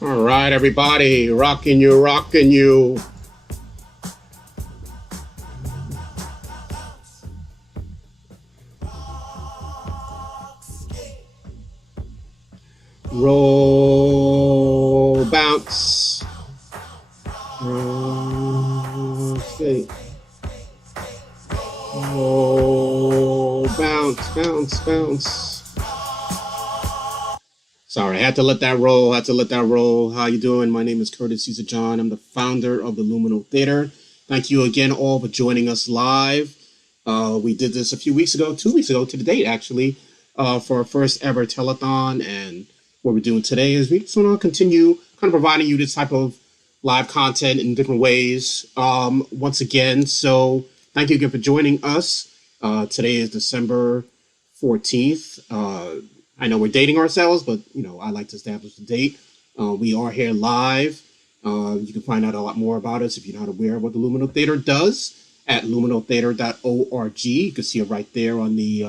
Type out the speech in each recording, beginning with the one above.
All right, everybody, rocking you, rocking you. Roll, bounce, roll, skate, roll, bounce, bounce, bounce. Sorry, I had to let that roll. Had to let that roll. How you doing? My name is Curtis Caesar John. I'm the founder of the Luminal Theater. Thank you again all for joining us live. We did this a few weeks ago, 2 weeks ago to the date actually, for our first ever telethon. And what we're doing today is we just want to continue kind of providing you this type of live content in different ways. Once again, so thank you again for joining us. Today is December 14th. I know we're dating ourselves, but I like to establish the date. We are here live. You can find out a lot more about us if you're not aware of what the Luminal Theater does at luminaltheater.org. You can see it right there on the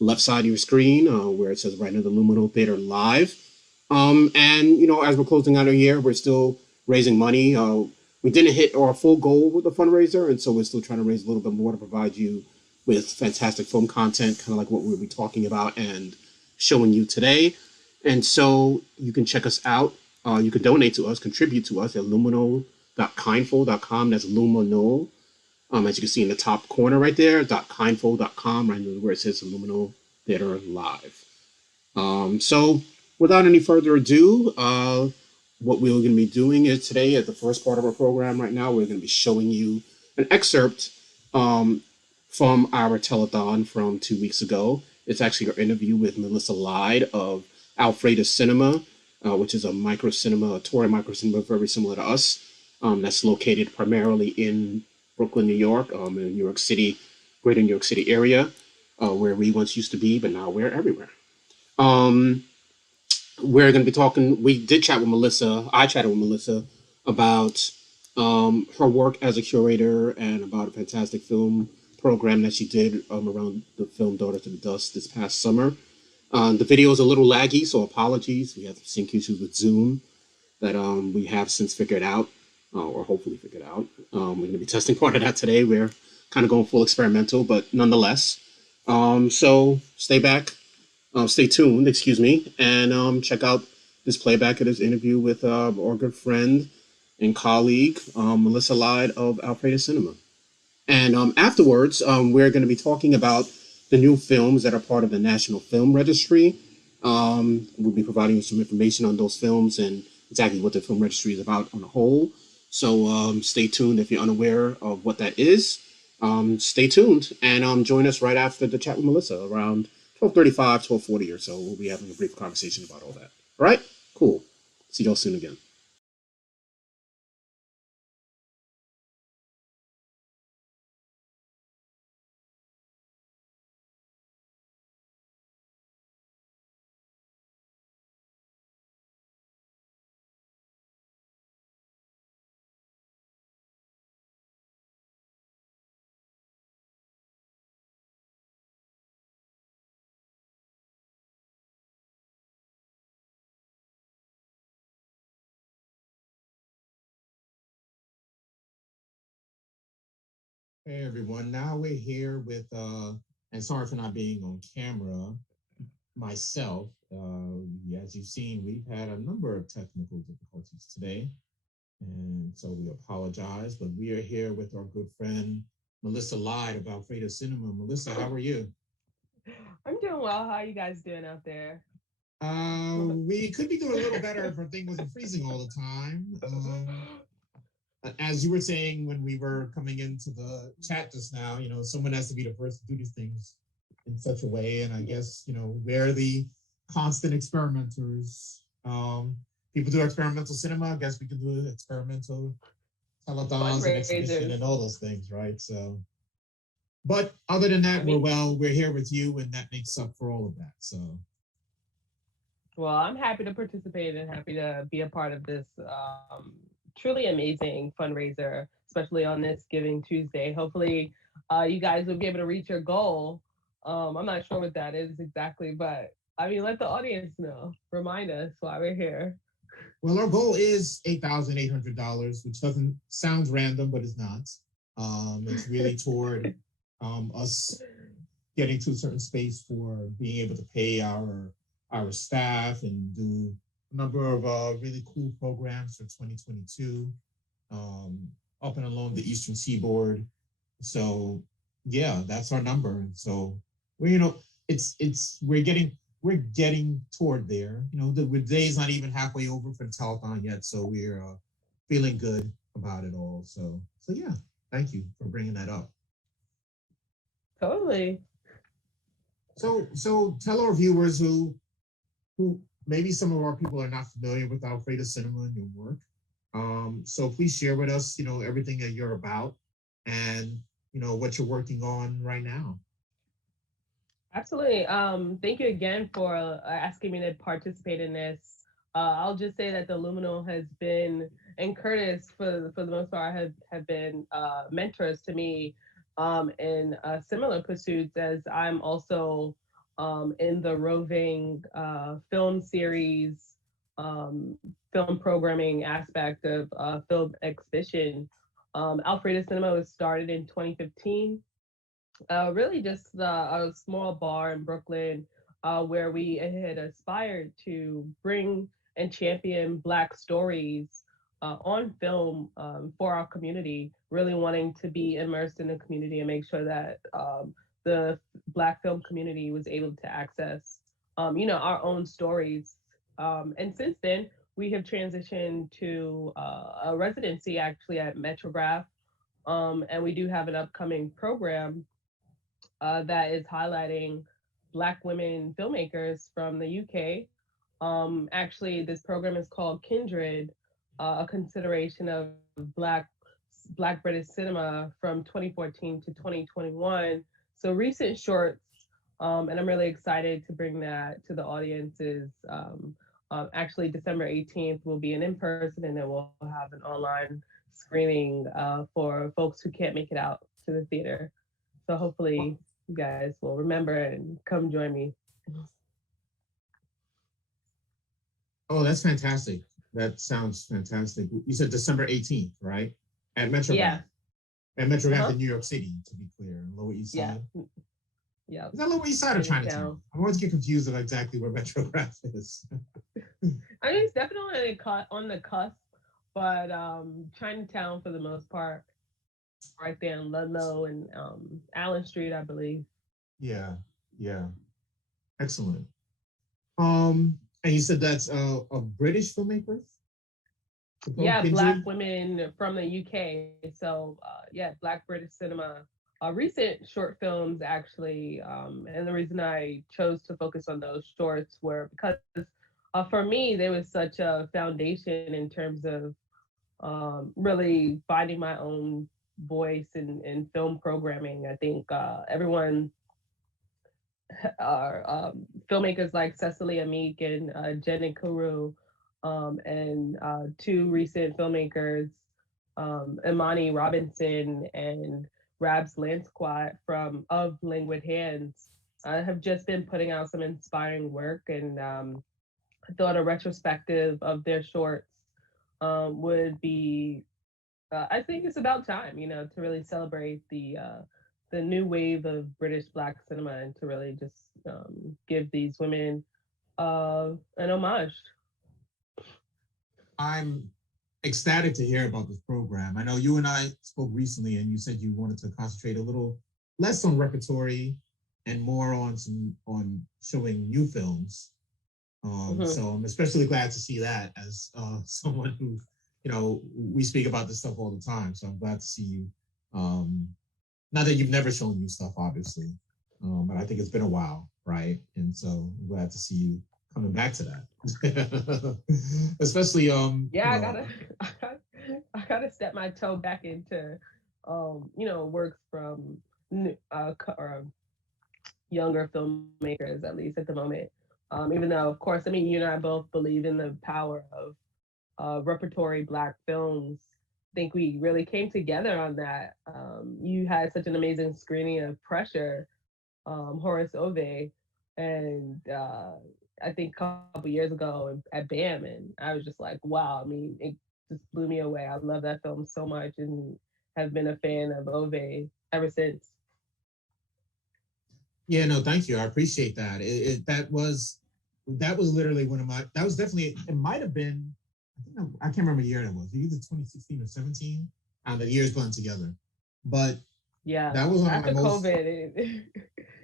left side of your screen where it says right now the Luminal Theater Live. And as we're closing out our year, we're still raising money. We didn't hit our full goal with the fundraiser, and so we're still trying to raise a little bit more to provide you with fantastic film content, kind of like what we'll be talking about and showing you today. And so you can check us out. You can donate to us, contribute to us at luminal.kindful.com. That's luminal. As you can see in the top corner right there, .kindful.com, right where it says Luminal Theater Live. So without any further ado, what we're going to be doing is today, at the first part of our program right now, we're going to be showing you an excerpt from our telethon from 2 weeks ago. It's actually our interview with Melissa Lyde of Alfreda Cinema, which is a micro cinema, a touring micro cinema very similar to us. That's located primarily in Brooklyn, New York, in New York City, greater New York City area, where we once used to be, but now we're everywhere. Um, we're going to be talking. We did chat with Melissa. I chatted with Melissa about her work as a curator and about a fantastic film program that she did around the film Daughter to the Dust this past summer. The video is a little laggy, so apologies. We have some sync issues with Zoom that we have since figured out, or hopefully figured out. We're going to be testing part of that today. We're kind of going full experimental, but nonetheless. So stay tuned, excuse me, and check out this playback of this interview with our good friend and colleague, Melissa Lyde of Alfreda Cinema. And afterwards, we're going to be talking about the new films that are part of the National Film Registry. We'll be providing you some information on those films and exactly what the film registry is about on the whole. So stay tuned if you're unaware of what that is. Stay tuned and join us right after the chat with Melissa around 12:35, 12:40 or so. We'll be having a brief conversation about all that. All right? Cool. See y'all soon again. Hey everyone, now we're here with, and sorry for not being on camera myself. As you've seen, we've had a number of technical difficulties today, and so we apologize, but we are here with our good friend Melissa Lyde of Alfreda Cinema. Melissa, how are you? I'm doing well. How are you guys doing out there? We could be doing a little better if our thing wasn't freezing all the time. As you were saying when we were coming into the chat just now, someone has to be the first to do these things in such a way. And I guess, we're the constant experimenters. People do experimental cinema. I guess we can do experimental telethons and exhibition Fundraisers. and all those things, right? So, but other than I that, mean, we're here with you, and that makes up for all of that. So, well, I'm happy to participate and happy to be a part of this truly amazing fundraiser, especially on this Giving Tuesday. Hopefully, you guys will be able to reach your goal. I'm not sure what that is exactly, but I mean, let the audience know. Remind us why we're here. Well, our goal is $8,800, which doesn't sounds random, but it's not. It's really toward us getting to a certain space for being able to pay our staff and do a number of really cool programs for 2022 um, up and along the Eastern Seaboard. So yeah, that's our number. And so we, it's we're getting toward there. The day's not even halfway over for the telethon yet, so we're feeling good about it all. So yeah, thank you for bringing that up. Totally. So tell our viewers who maybe some of our people are not familiar with Alfredo Cinema and your work. So please share with us, everything that you're about and what you're working on right now. Absolutely. Thank you again for asking me to participate in this. I'll just say that the Luminal has been, and Curtis, for the most part, have been mentors to me in similar pursuits, as I'm also in the roving film series, um, film programming aspect of film exhibition. Alfredo Cinema was started in 2015, really just a small bar in Brooklyn, where we had aspired to bring and champion Black stories on film, for our community, really wanting to be immersed in the community and make sure that the Black film community was able to access, our own stories. And since then, we have transitioned to a residency actually at Metrograph. And we do have an upcoming program that is highlighting Black women filmmakers from the UK. Actually, this program is called Kindred, a consideration of Black British cinema from 2014 to 2021. So recent shorts, and I'm really excited to bring that to the audiences. Actually, December 18th will be an in-person, and then we'll have an online screening for folks who can't make it out to the theater. So hopefully you guys will remember and come join me. Oh, that's fantastic. That sounds fantastic. You said December 18th, right? At Metrograph. Yeah. At Metrograph Uh-huh. in New York City, to be clear, Lower East Yeah. Side. Yeah. Is that Lower East Side or Chinatown. Chinatown? I always get confused of exactly where Metrograph is. I mean, it's definitely on the cusp, but Chinatown for the most part, right there in Ludlow and Allen Street, I believe. Yeah, yeah, excellent. And you said that's a British filmmaker, the film Yeah, Black Kindred. women from the UK. So yeah, Black British cinema. Recent short films actually, and the reason I chose to focus on those shorts were because for me there was such a foundation in terms of really finding my own voice in film programming. I think everyone are filmmakers like Cecily Meek and Jenny Kuru, and two recent filmmakers, Imani Robinson and Rabs Lansquat from Of Languid Hands, have just been putting out some inspiring work. And I thought a retrospective of their shorts would be, I think it's about time, to really celebrate the new wave of British Black cinema and to really just give these women an homage. I'm ecstatic to hear about this program. I know you and I spoke recently, and you said you wanted to concentrate a little less on repertory and more on showing new films. Mm-hmm. So I'm especially glad to see that as someone who, we speak about this stuff all the time. So I'm glad to see you. Not that you've never shown new stuff, obviously, but I think it's been a while, right? And so I'm glad to see you coming back to that. Especially, Yeah, I gotta step my toe back into, works from or younger filmmakers, at least at the moment. Even though, of course, I mean, you and I both believe in the power of repertory Black films. I think we really came together on that. You had such an amazing screening of Pressure, Horace Ove, and I think a couple years ago at BAM, and I was just like, wow. I mean, it just blew me away. I love that film so much, and have been a fan of Ove ever since. Yeah, no, thank you. I appreciate that. That was literally one of my. That was definitely. It might have been. I can't remember the year that was. Either 2016 or 17. And the years blend together, but Yeah, that was one of my after most. COVID,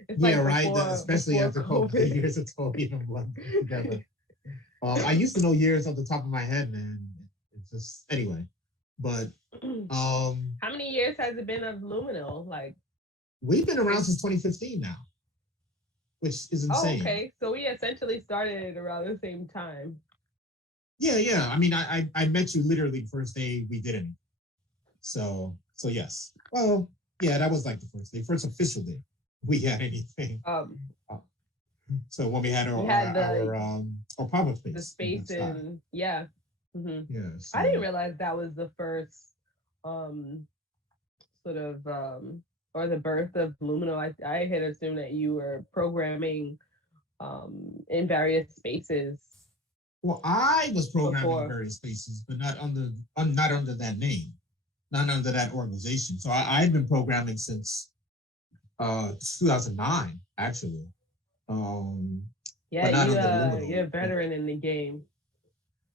it's Yeah, like right. Especially before after COVID, the COVID. years of COVID even blend together. I used to know years off the top of my head, man. It's just anyway, but um, How many years has it been of Luminal? Like, we've been around since 2015 now, which is oh, insane. okay. So we essentially started around the same time. Yeah, yeah. I mean, I met you literally the first day we did anything. So yes. Well, yeah, that was like the first day, first official day we had anything. Um, Uh, So when we had we had our pop-up the space in space, Bed-Stuy. and yeah. Yeah. I didn't So realize that was the first um sort of or the birth of Luminal. I had assumed that you were programming in various spaces well, I was programming in before. various spaces, but not under that name, not under that organization. So I've been programming since 2009, actually. Um, Yeah, but not under Luminal. you're a veteran in the game.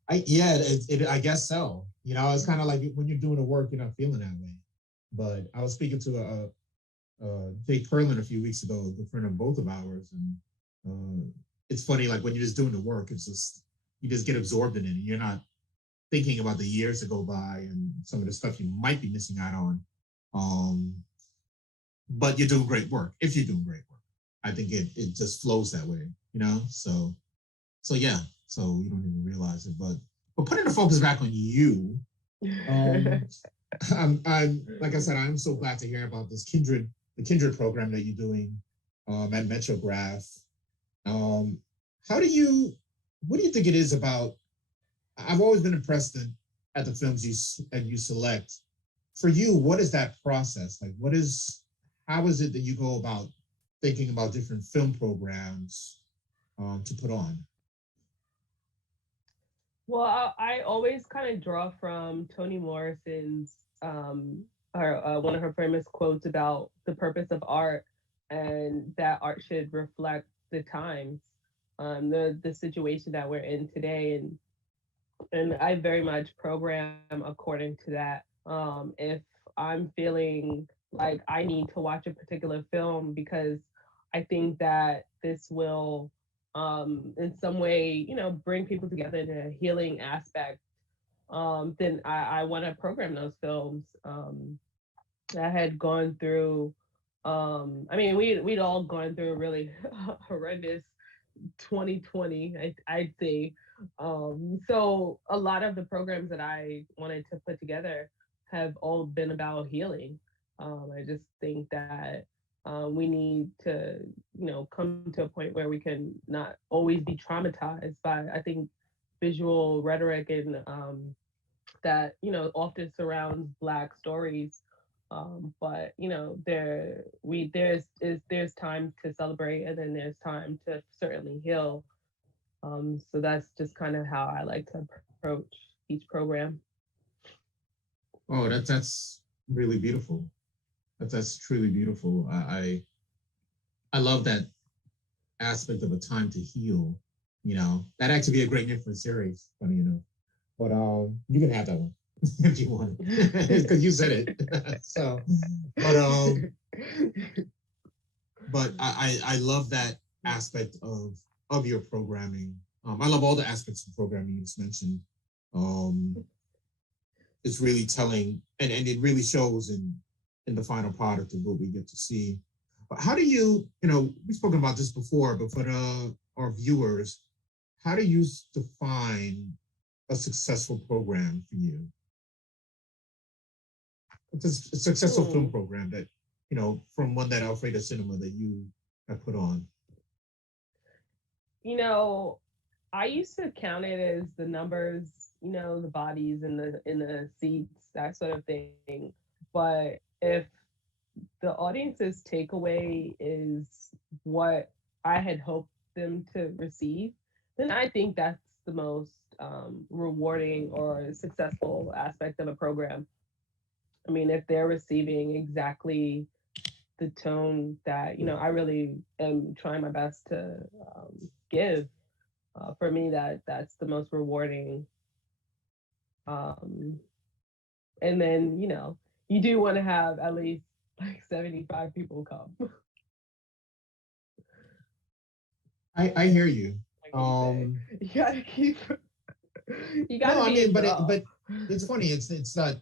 I guess so. You know, it's kind of like when you're doing the work, you're not feeling that way. But I was speaking to Jake Perlin a few weeks ago, a good friend of both of ours, and it's funny. Like when you're just doing the work, it's just you just get absorbed in it. And you're not thinking about the years that go by and some of the stuff you might be missing out on. Um, but you're doing great work. If you're doing great work, I think it just flows that way. You know, so yeah. So you don't even realize it, but putting the focus back on you, um, I'm like I said, I'm so glad to hear about the Kindred program that you're doing at Metrograph. Um, how do you, what do you think it is about? I've always been impressed at the films you select. For you, what is that process like? How is it that you go about thinking about different film programs to put on? Well, I always kind of draw from Toni Morrison's her one of her famous quotes about the purpose of art, and that art should reflect the times, the situation that we're in today, and I very much program according to that. If I'm feeling like I need to watch a particular film because I think that this will, in some way, bring people together in a healing aspect, then I want to program those films. I had gone through, I mean, we'd all gone through a really horrendous 2020, I'd say. So a lot of the programs that I wanted to put together have all been about healing. I just think that we need to, come to a point where we can not always be traumatized by, I think, visual rhetoric and that often surrounds Black stories. But there's time to celebrate, and then there's time to certainly heal. So that's just kind of how I like to approach each program. Oh, that's really beautiful. That's truly beautiful. I love that aspect of a time to heal. You know, that actually be a great name for a series. Funny enough, but you can have that one if you want it because you said it. So, but I love that aspect of your programming. I love all the aspects of programming you just mentioned. Um, it's really telling, and it really shows in the final product of what we get to see. But how do we've spoken about this before, but for our viewers, how do you define a successful program for you? It's a successful film Hmm. program that, from one that Alfredo Cinema that you have put on. You know, I used to count it as the numbers, the bodies in the seats, that sort of thing. But if the audience's takeaway is what I had hoped them to receive, then I think that's the most rewarding or successful aspect of a program. I mean, if they're receiving exactly the tone that I really am trying my best to give, for me, that's the most rewarding. Um, and then you do want to have at least like 75 people come. I hear you. Like you say, Um, you gotta keep. You no, gotta I be a mean, draw. but it's funny. It's not.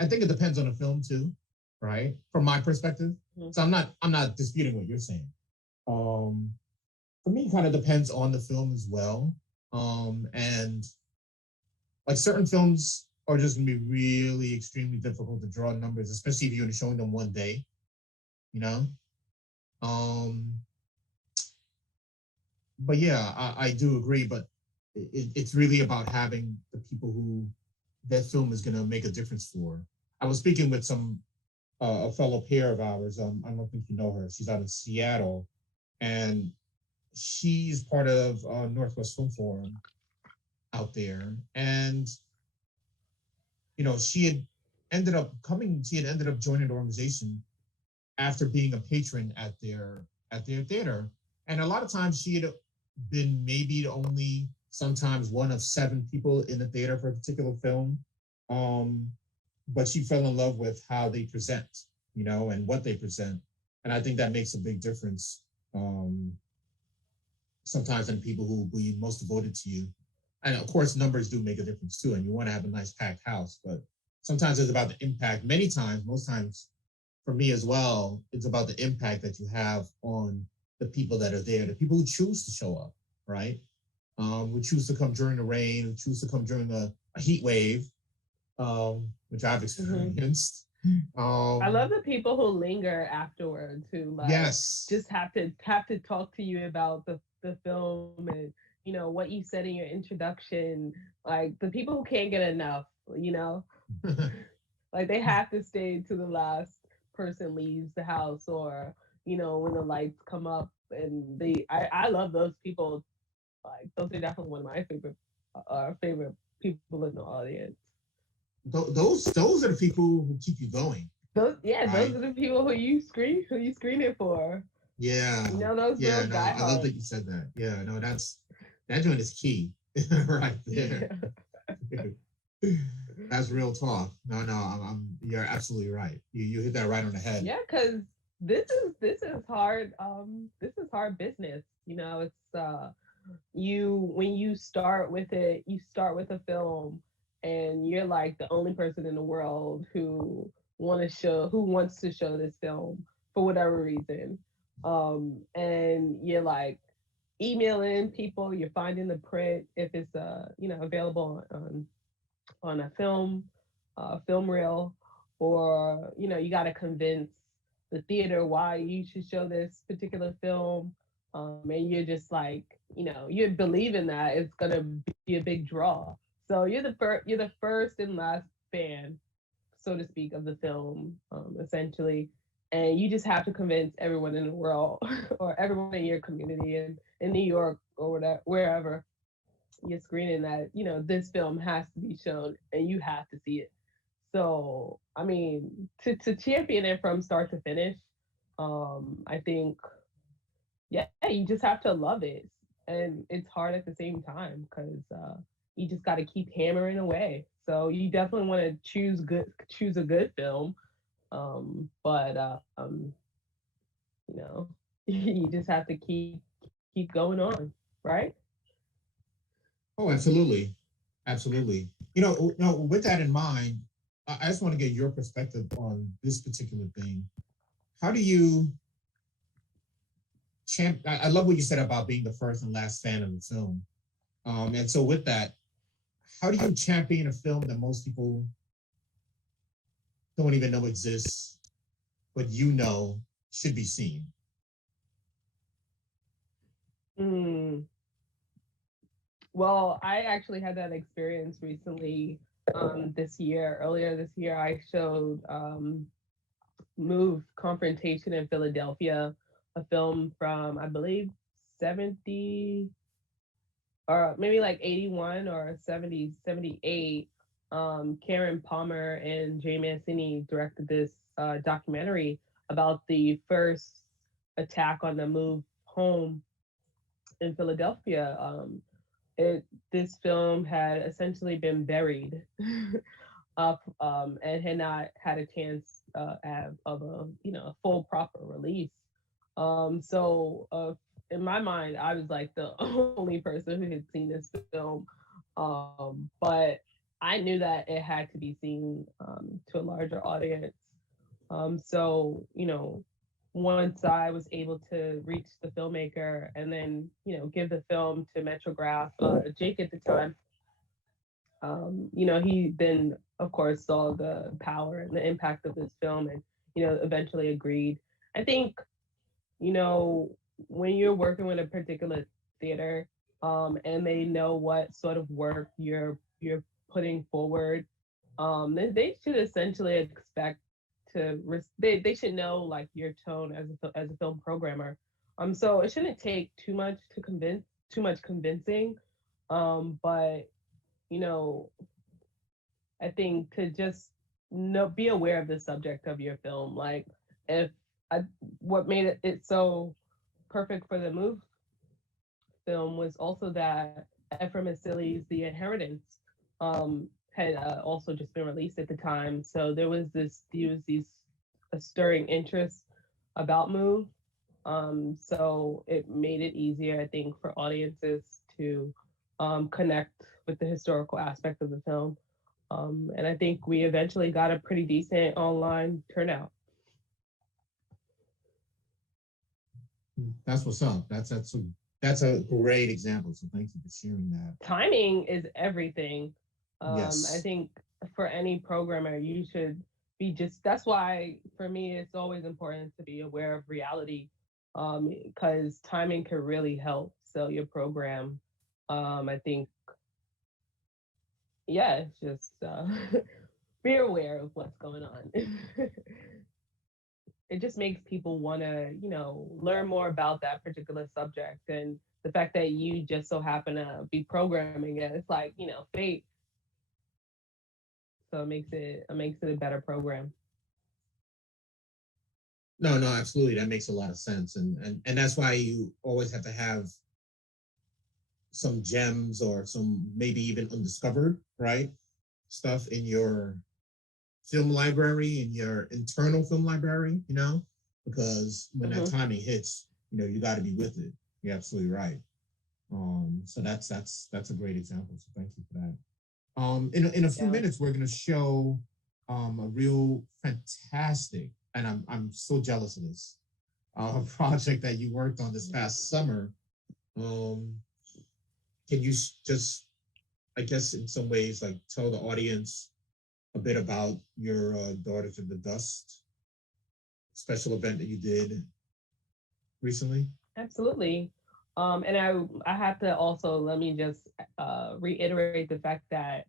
I think it depends on the film too, right? From my perspective. Mhm. So I'm not disputing what you're saying. Um, for me, it kind of depends on the film as well. And like certain films are just gonna be really extremely difficult to draw numbers, especially if you're showing them one day. You know. Um, but yeah, I do agree. But it's really about having the people who that film is going to make a difference for. I was speaking with a fellow peer of ours. I don't think you know her. She's out in Seattle, and she's part of Northwest Film Forum out there. And she had ended up coming. She had ended up joining the organization after being a patron at their theater. And a lot of times she had been maybe the only, sometimes one of seven people in the theater for a particular film. Um, but she fell in love with how they present, and what they present. And I think that makes a big difference. Um, Sometimes in people who will be most devoted to you. And of course, numbers do make a difference too. And you want to have a nice packed house, but sometimes it's about the impact. Many times, most times, for me as well, it's about the impact that you have on the people that are there, the people who choose to show up, right? Who choose to come during the rain, who choose to come during a heat wave, which I've Hmm. experienced. I love Um, the people who linger afterwards, who like yes. just have to talk to you about the film and what you said in your introduction. Like the people who can't get enough, you know, like they have to stay to the last person leaves the house, or when the lights come up. And I love those people. Like those are definitely one of my favorite people in the audience. Those are the people who keep you going, Those right? are the people who you screen it for. Yeah, Those yeah. real No, I love diehards. that you said that. Yeah, no, that joint is key, right there. Yeah. That's real talk. No, no, you're absolutely right. You hit that right on the head. Yeah, because this is hard. This is hard business. It's when you start with it, you start with a film, and you're like the only person in the world who wants to show this film for whatever reason. And you're like emailing people, you're finding the print if it's available on a film reel, or you got to convince the theater why you should show this particular film. And you're just like, you believe in that it's gonna be a big draw. So you're the first and last fan, so to speak, of the film, essentially. And you just have to convince everyone in the world or everyone in your community in New York or whatever, wherever you're screening, that this film has to be shown and you have to see it. So I mean, to champion it from start to finish, I think, yeah, you just have to love it. And it's hard at the same time because you just got to keep hammering away. So you definitely want to choose a good film. But you know you just have to keep going on, right? Oh, absolutely, absolutely. With that in mind, I just want to get your perspective on this particular thing. How do you I love what you said about being the first and last fan of the film. And so with that, how do you champion a film that most people don't even know exists, but should be seen? Mm. Well, I actually had that experience recently. Earlier this year, I showed Move Confrontation in Philadelphia, a film from, I believe, 70. or maybe like 81 or 70, 78. Karen Palmer and Jay Mancini directed this documentary about the first attack on the move home in Philadelphia. It This film had essentially been buried up and had not had a chance of a a full proper release. So in my mind, I was like the only person who had seen this film, but I knew that it had to be seen to a larger audience. So once I was able to reach the filmmaker and then give the film to Metrograph, Jake at the time, he then of course saw the power and the impact of this film and eventually agreed. I think when you're working with a particular theater, and they know what sort of work you're putting forward, then they should essentially expect they should know like your tone as a film programmer. So it shouldn't take too much convincing, but you know I think to just be aware of the subject of your film. Like, if I, what made it so perfect for the Move film was also that Ephraim Assili's The Inheritance had also just been released at the time. So there was these a stirring interest about Move. So it made it easier, I think, for audiences to connect with the historical aspect of the film. And I think we eventually got a pretty decent online turnout. That's what's up. That's a great example. So thank you for sharing that. Timing is everything. I Yes. think for any programmer, you should be just. That's why for me, it's always important to be aware of reality, because timing can really help sell your program. I think, yeah, it's just be aware of what's going on. It just makes people want to, learn more about that particular subject. And the fact that you just so happen to be programming it, it's like, fate. So it makes it a better program. No, no, absolutely. That makes a lot of sense. And that's why you always have to have some gems or some maybe even undiscovered, right? Stuff in your film library, in your internal film library, because when that Hmm. timing hits, you got to be with it. You're absolutely right. So that's a great example. So thank you for that. In a few Yeah. minutes, we're gonna show a real fantastic, and I'm so jealous of this project that you worked on this past summer. Um, can you just, I guess, in some ways, like tell the audience a bit about your Daughters of the Dust special event that you did recently? Absolutely. And I have to also let me just reiterate the fact that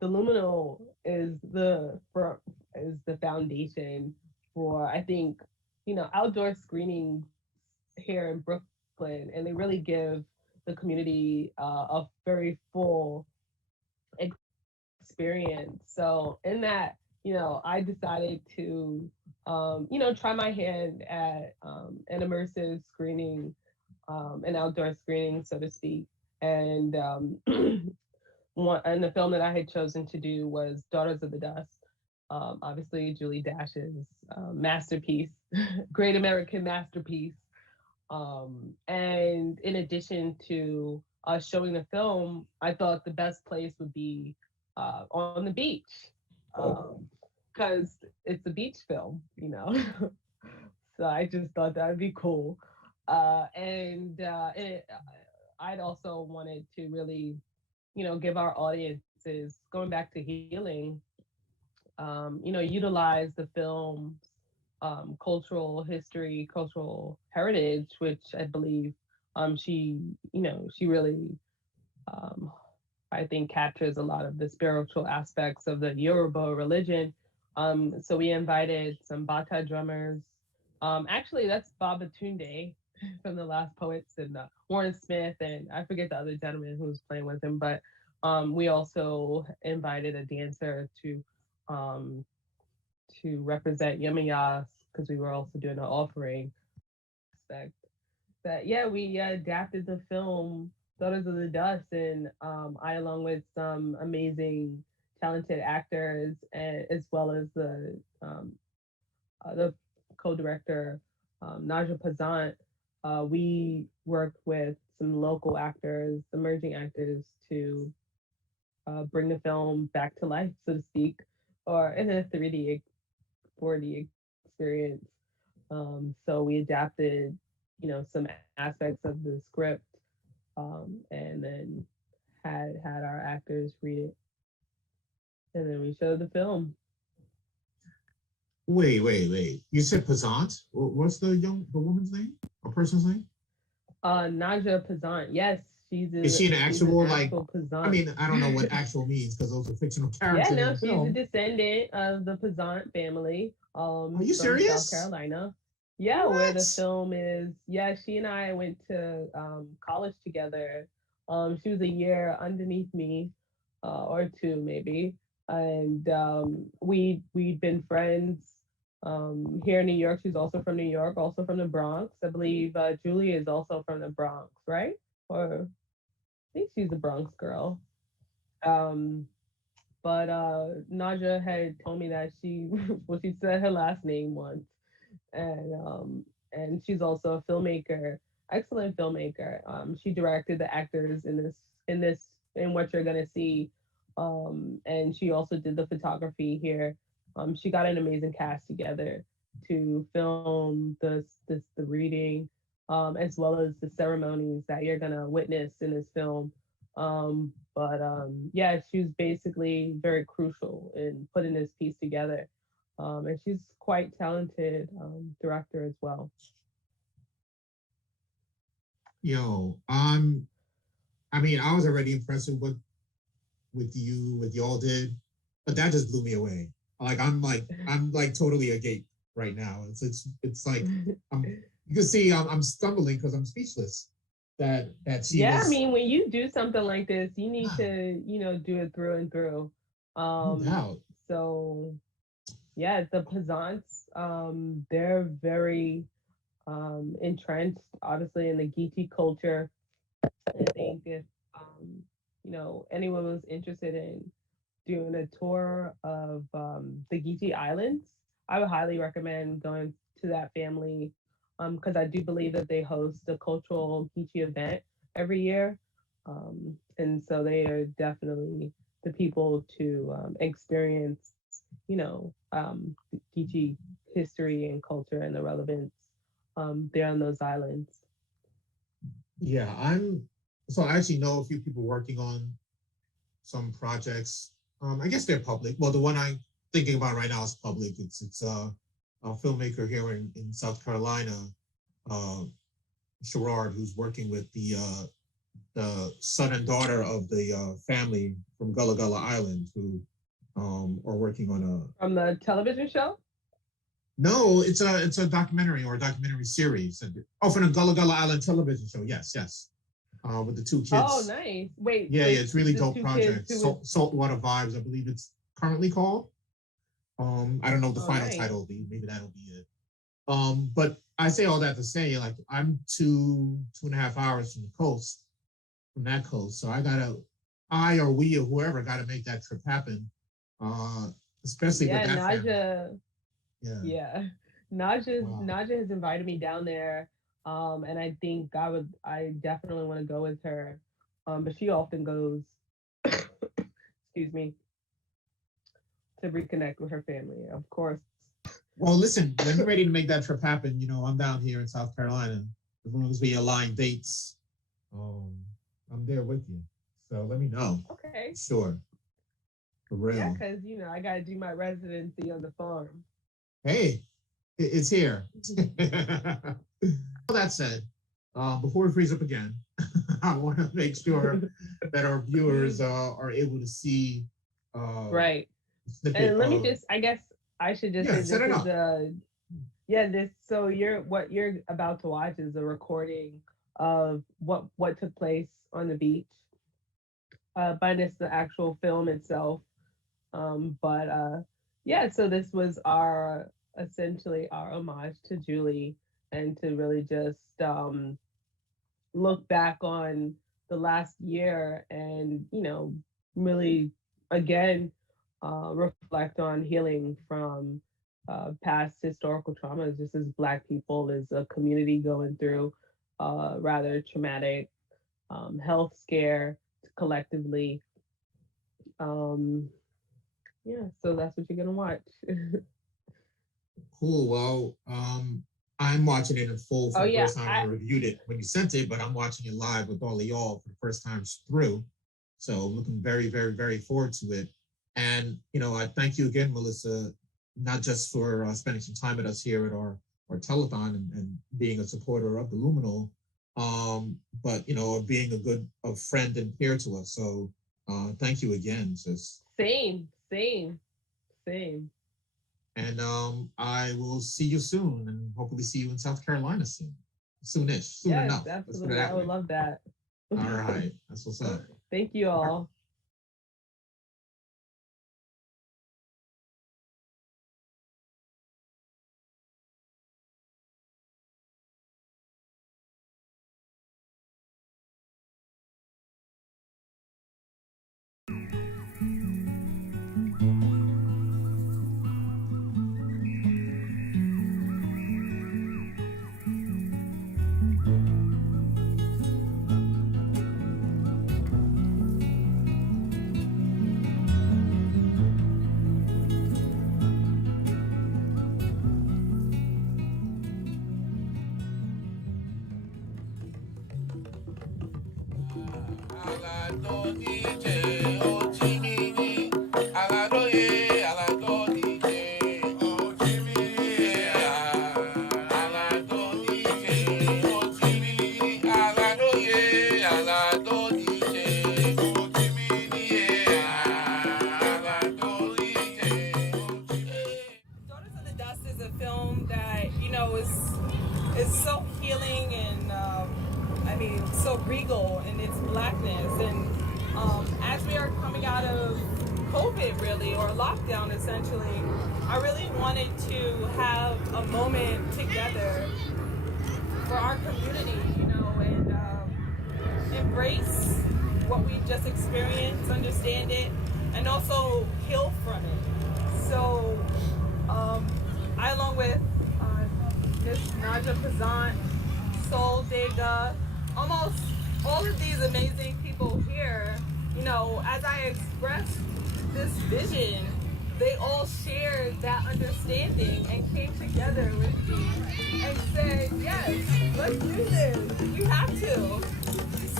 the Luminal is the foundation for, I think, outdoor screenings here in Brooklyn, and they really give the community a very full experience. So in that, I decided to, try my hand at an immersive screening, an outdoor screening, so to speak. And and the film that I had chosen to do was Daughters of the Dust. Obviously, Julie Dash's masterpiece, great American masterpiece. And in addition to showing the film, I thought the best place would be on the beach, because it's a beach film. So I just thought that would be cool. I'd also wanted to really, give our audiences, going back to healing, utilize the film's cultural history, cultural heritage, which I believe she really, um, I think, captures a lot of the spiritual aspects of the Yoruba religion. So we invited some Bata drummers. Actually, that's Baba Tunde. from the Last Poets, and Warren Smith, and I forget the other gentleman who was playing with him. But we also invited a dancer um, to represent Yemaya because we were also doing an offering aspect. That yeah, we adapted the film Daughters of the Dust, and I, along with some amazing, talented actors, and as well as the co-director Naja Pazant, we worked with some local actors, emerging actors, to bring the film back to life, so to speak, or in a 3D, 4D experience. So we adapted, some aspects of the script, and then had our actors read it, and then we showed the film. Wait. You said Pazant? What's the woman's name? A person's name? Naja Pazant, yes, Is she an she's an actual like? actual I Pazant. mean, I don't know what actual means because those are fictional Yeah, characters in no, the she's a film. descendant of the Pazant family, Are you from South serious? Carolina. Yeah, where the What? film is. Yeah, she and I went to college together. She was a year underneath me, or two maybe, and we'd been friends. Here in New York, she's also from New York, also from the Bronx. I believe Julie is also from the Bronx, right? Or I think she's a Bronx girl. Um, but Naja had told me that she well, she said her last name once, and she's also a filmmaker, excellent filmmaker. She directed the actors in what you're gonna see, and she also did the photography here. She got an amazing cast together to film the reading, as well as the ceremonies that you're gonna witness in this film. But yeah, she's basically very crucial in putting this piece together. And she's quite talented director as well. Yo, I mean, I was already impressed with what y'all did, but that just blew me away. I'm like totally agape right now. It's like I'm you can see I'm stumbling because I'm speechless. That she Yeah, I was mean, when you do something like this, you need to, do it through and through. no Um, doubt. so yeah, the Pazants, they're very entrenched, obviously, in the Geechee culture. I think if anyone was interested in doing a tour of the Geechee Islands, I would highly recommend going to that family, because I do believe that they host a cultural Geechee event every year. And so they are definitely the people to experience, Geechee history and culture and the relevance there on those islands. Yeah, I'm so I actually know a few people working on some projects. I guess they're public. Well, the one I'm thinking about right now is public. It's a filmmaker here in South Carolina, uh, Sherrard, who's working with the son and daughter of the family from Gullah Gullah Island, who are working on a From the television show? no, it's a documentary or a documentary series. Oh, from the Gullah Gullah Island television show. Yes. With the two Oh, kids. nice. Wait, Yeah, with it's really the dope two kids project. who was. Saltwater Vibes, I believe it's currently called. I don't know what the Oh, final nice. title will be. Maybe that'll be it. But I say all that to say, like, I'm 2.5 hours from the coast, from that coast. So I or we or whoever got to make that trip happen. Uh, Especially with Yeah, that family. Naja. Yeah. Yeah, Naja. Wow. Naja has invited me down there, and I think I definitely want to go with her. But she often goes, excuse me, to reconnect with her family, of course. Well, listen, when you're ready to make that trip happen, I'm down here in South Carolina. As long as we align dates, um, I'm there with you. So let me know. Okay. Sure. For Yeah, real. because I gotta do my residency on the farm. Hey, it's here. All that said, before we freeze up again, I want to make sure that our viewers are able to see uh, Right. a snippet And let me of. just, I guess I should just Yeah, say set this it is up. Yeah, this so what you're about to watch is a recording of what took place on the beach. But it's the actual film itself. But yeah, so this was our essentially our homage to Julie and to really just look back on the last year and, really again reflect on healing from past historical traumas, just as Black people, as a community going through rather traumatic health scare collectively. Um, yeah, so that's what you're gonna watch. Cool. Well, I'm watching it in full Oh for the yeah, first time. I reviewed it when you sent it, but I'm watching it live with all of y'all for the first time through. So looking very, very, very forward to it. And I thank you again, Melissa, not just for spending some time with us here at our telethon and being a supporter of the Luminal, but being a friend and peer to us. So thank you again, sis. same. And I will see you soon, and hopefully see you in South Carolina soon, soonish, soon Yes, enough. Let's put it absolutely. I that would way. love that. All right, that's what's up. Thank you All right. all. Daughters of the Dust is a film that is so healing and I mean so regal in its blackness. And as we are coming out of COVID, really, or lockdown, essentially, I really wanted to have a moment together for our community, and embrace what we just experienced, understand it, and also heal from it. So I, along with Miss Naja Pazant, Soul Dega, almost all of these amazing people here, as I expressed this vision, they all shared that understanding and came together with me and said, yes, let's do this. We have to.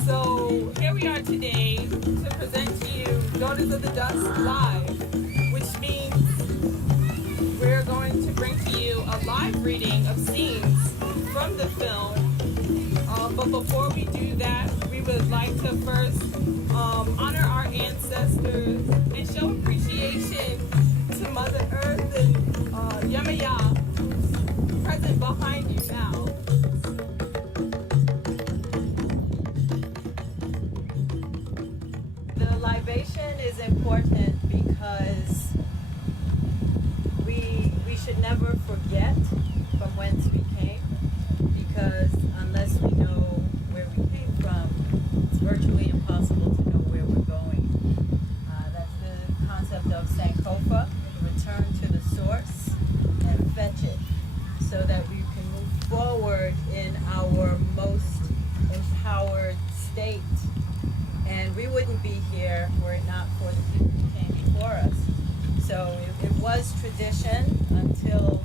So here we are today to present to you Daughters of the Dust Live, which means we're going to bring to you a live reading of scenes from the film. But before we do that, we would like to first honor our ancestors and show appreciation to Mother Earth and Yemaya, present behind you now. The libation is important because we should never forget from whence we came, because unless we know where we came from, it's virtually impossible to know where we're going. That's the concept of Sankofa, return to the source and fetch it, so that we can move forward in our most empowered state. And we wouldn't be here were it not for the people who came before us. So it was tradition until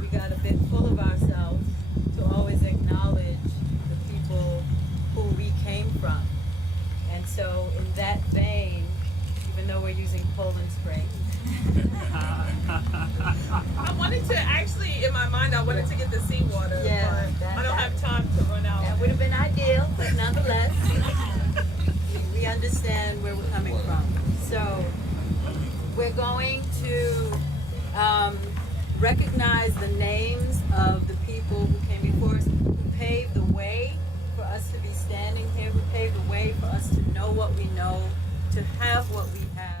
we got a bit full of ourselves to always acknowledge the people who we came from. And so in that vein, even though we're using Poland Spring, I wanted to actually, in my mind, I wanted to get the seawater, Yeah, but that- I don't have time to run out. that would have been ideal, but nonetheless, we understand where we're coming from. So we're going to recognize the names of the people who came before us, who paved the way for us to be standing here, who paved the way for us to know what we know, to have what we have.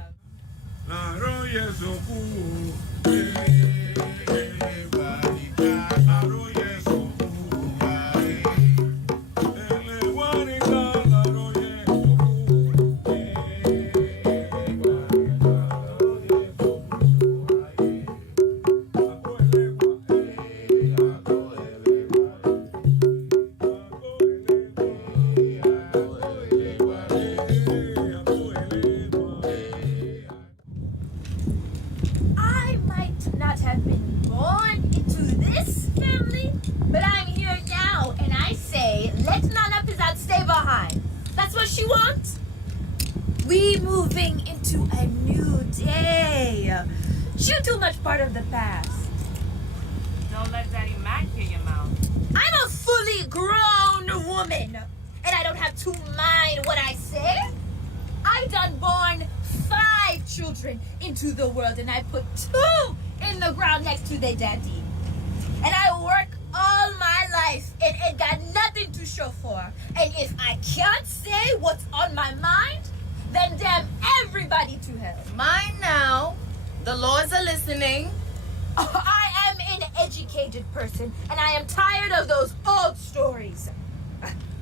I might not have been born into this family, but I'm here now, and I say, let Nana Pizzazz stay behind. That's what she wants. We moving into a new day. She too much part of the past. Don't let Daddy Mac hear your mouth. I'm a fully grown woman, and I don't have to mind what I say. I done born 5 children into the world, and I put 2 in the ground next to their daddy. And I work all my life and ain't got nothing to show for. And if I can't say what's on my mind, then damn everybody to hell. Mine now. The laws are listening. I am an educated person, and I am tired of those old stories.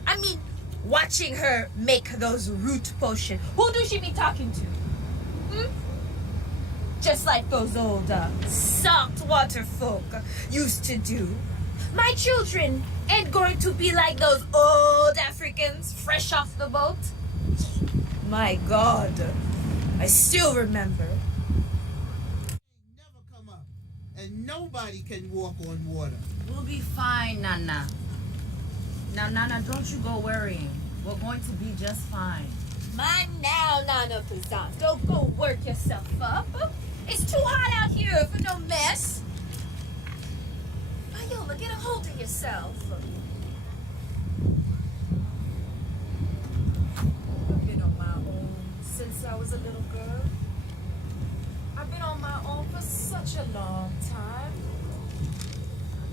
I mean, watching her make those root potions. Who do she be talking to? Just like those old saltwater folk used to do. My children ain't going to be like those old Africans fresh off the boat. My God, I still remember. Never come up, and nobody can walk on water. We'll be fine, Nana. Now, Nana, don't you go worrying. We're going to be just fine. Mind now, Nana Pizzazz. Don't go work yourself up. It's too hot out here for no mess. Viola, get a hold of yourself. I've been on my own since I was a little girl. I've been on my own for such a long time.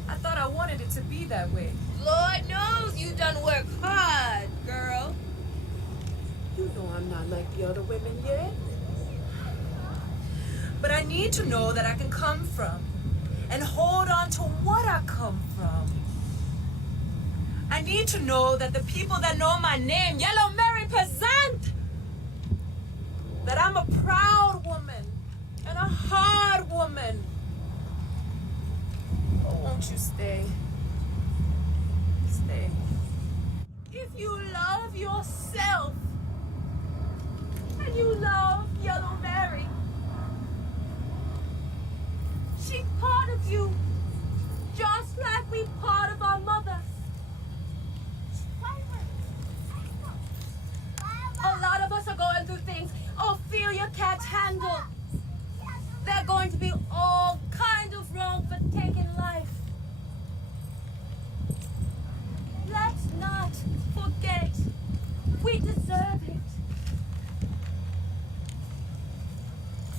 I thought I wanted it to be that way. Lord knows you done work hard, girl. You know I'm not like the other women yet. But I need to know that I can come from and hold on to what I come from. I need to know that the people that know my name, Yellow Mary Pazant, that I'm a proud woman and a hard woman. Oh, won't you stay? Stay. If you love yourself and you love Yellow Mary, she's part of you, just like we part of our mother. A lot of us are going through things Ophelia can't handle. They're going to be all kind of wrong for taking life. Let's not forget, we deserve it.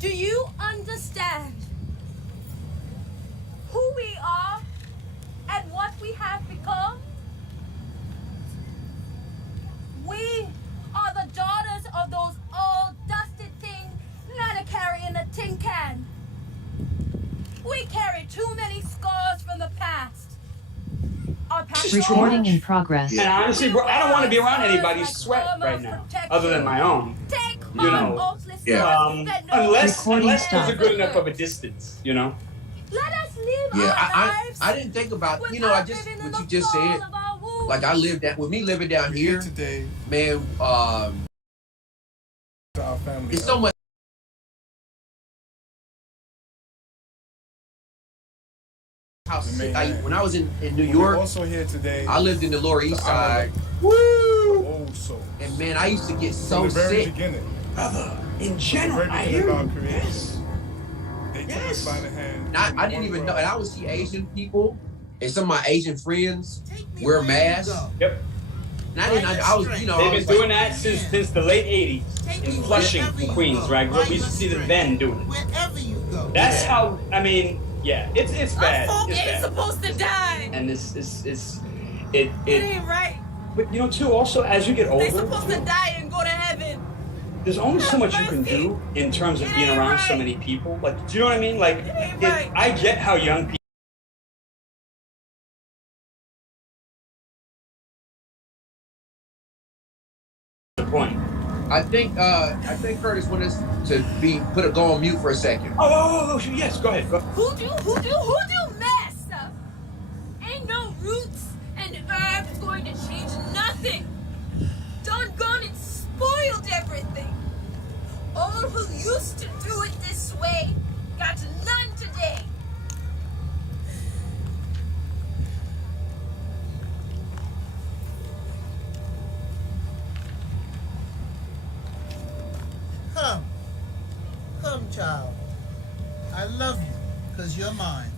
Do you understand who we are and what we have become? We are the daughters of those old dusted things not carrying a tin can. We carry too many scars from the past. Our past Recording in progress. And honestly, bro, I don't want to be around anybody's sweat right now, other than my own. Take You know, unless there's a good enough of a distance, you know. Let us live Yeah, our lives. I didn't think about, I just, what you just said, like I lived that, with me living down here, today, man, to our family. it's so much. When I was in New York, also here today, I lived in the Lower East Side. Woo! Old soul. And man, I used to get so From the very sick. beginning. Brother, in general, I hear you. Yes. They took us by the hand. I didn't even know, and I would see Asian people and some of my Asian friends wear masks. Yep. And I was, They've been doing that since the late 80s in Flushing, Queens, right? We used to see them then doing it. Wherever you go. That's how, I mean, Yeah, it's bad. Folk It's ain't bad. supposed to die. And this is It ain't right. But you know, too, also as you get They older, supposed to die and go to heaven. there's only so much you can Mercy. do in terms of It being ain't around so right. many people. Like, do you know what I mean? Like, It ain't right. I get how young people. The point. I think Curtis wanted us to go on mute for a second. Oh, yes, go ahead. Who do mess? Ain't no roots and herbs going to change nothing. Doggone it spoiled everything. All who used to do it this way got none today. Come, child. I love you, because you're mine.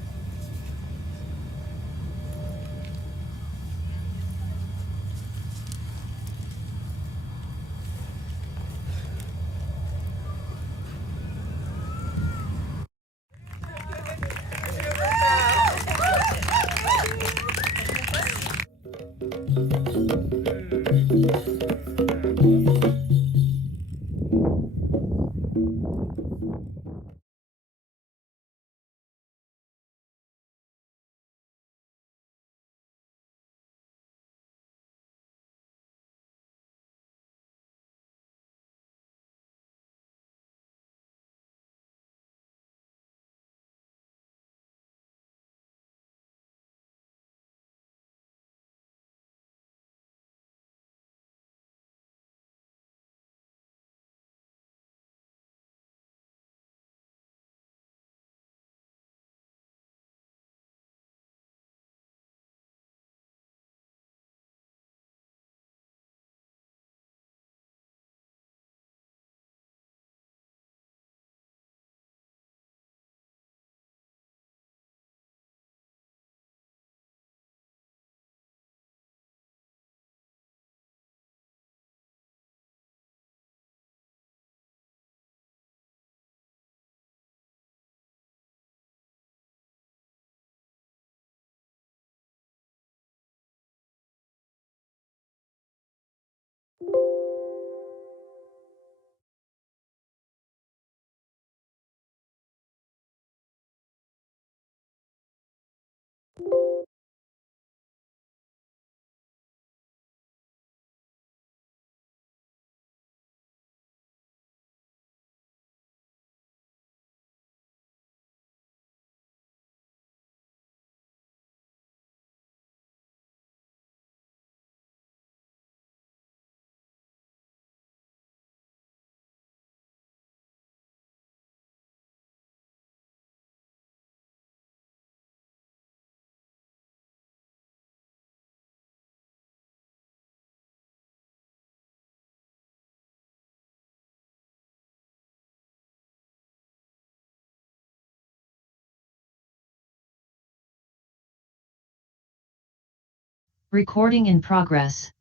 Recording in progress.